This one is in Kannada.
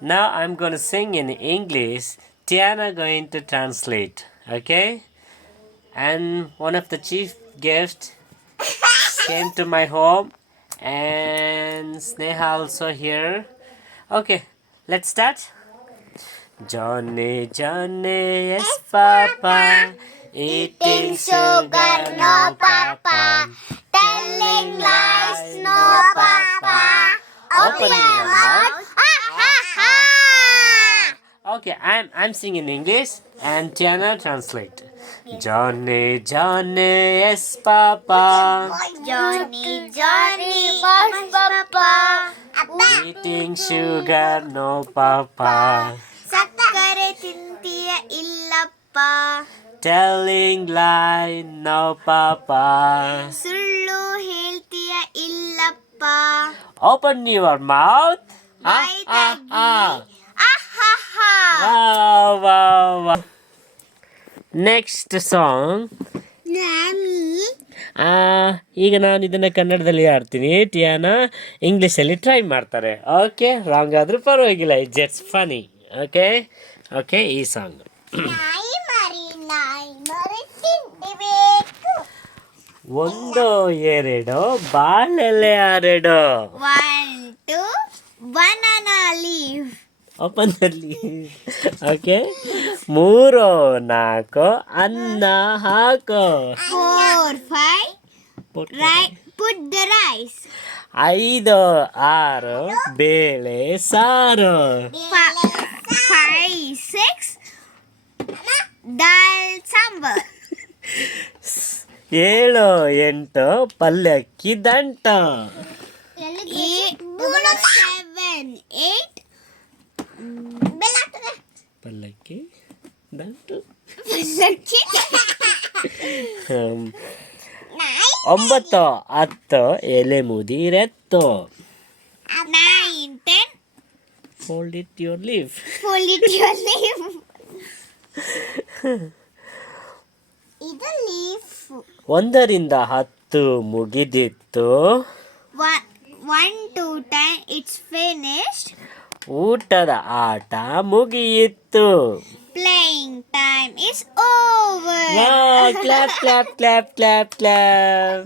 Now I'm going to sing in English. Tiana going to translate. Okay? And one of the chief guests came to my home, and Sneha also here. Okay, let's start. Johnny, Johnny, yes, Papa. Eating sugar, no, Papa. Telling lies, no, Papa. Opening your mouth. Okay, I'm singing English and Tiana translate. Johnny, Johnny, yes, Papa. Johnny, Johnny, was Papa. Eating sugar, no, Papa. ಸಕ್ಕರೆ ತಿಂತೀಯ ಇಲ್ಲಪ್ಪ. Telling lie, no, Papa. ಸುಳ್ಳು ಹೇಳ್ತೀಯ ಇಲ್ಲಪ್ಪ. Open your mouth. ಆಹಾ. Wow, wow, wow. Next song. ಈಗ ನಾನು ಇದನ್ನು ಕನ್ನಡದಲ್ಲಿ ಆಡ್ತೀನಿ, ಟಿಯಾನ ಇಂಗ್ಲೀಷಲ್ಲಿ ಟ್ರೈ ಮಾಡ್ತಾರೆ. ಓಕೆ, ರಾಂಗ್ ಆದರೂ ಪರವಾಗಿಲ್ಲ, ಜಸ್ಟ್ ಫನಿ. ಓಕೆ ಓಕೆ, ಈ ಸಾಂಗ್. ಒಂದು ಎರಡು ಬಾಳೆಲೆ ಆರೆಡು. 1 2 banana leaf. ಓಪನ್ ಅಲ್ಲಿ. ಓಕೆ, ಮೂರು ನಾಲ್ಕು ಅನ್ನ ಹಾಕೋ. 4 5 put the rice. ಐದು ಆರು ಬೇಳೆ ಸಾರು. 5 6 dal sambar. ಏಳು ಎಂಟು ಪಲ್ಯಕ್ಕಿ ದಂಟ. 7 8 ಪಲ್ಲಕ್ಕಿ ದಂಟು. 9 10 ಎಲೆ ಮುದಿರೆತ್ತು. 9 10 Fold it your leaf. fold it your leaf. ಇದು leaf. 1ರಿಂದ 10 ಮುಗಿದಿತ್ತು. 1 to 10 it's finished. ಊಟದ ಆಟ ಮುಗಿಯಿತ್ತು. Playing time is over. Wow, clap, clap, clap, clap, clap.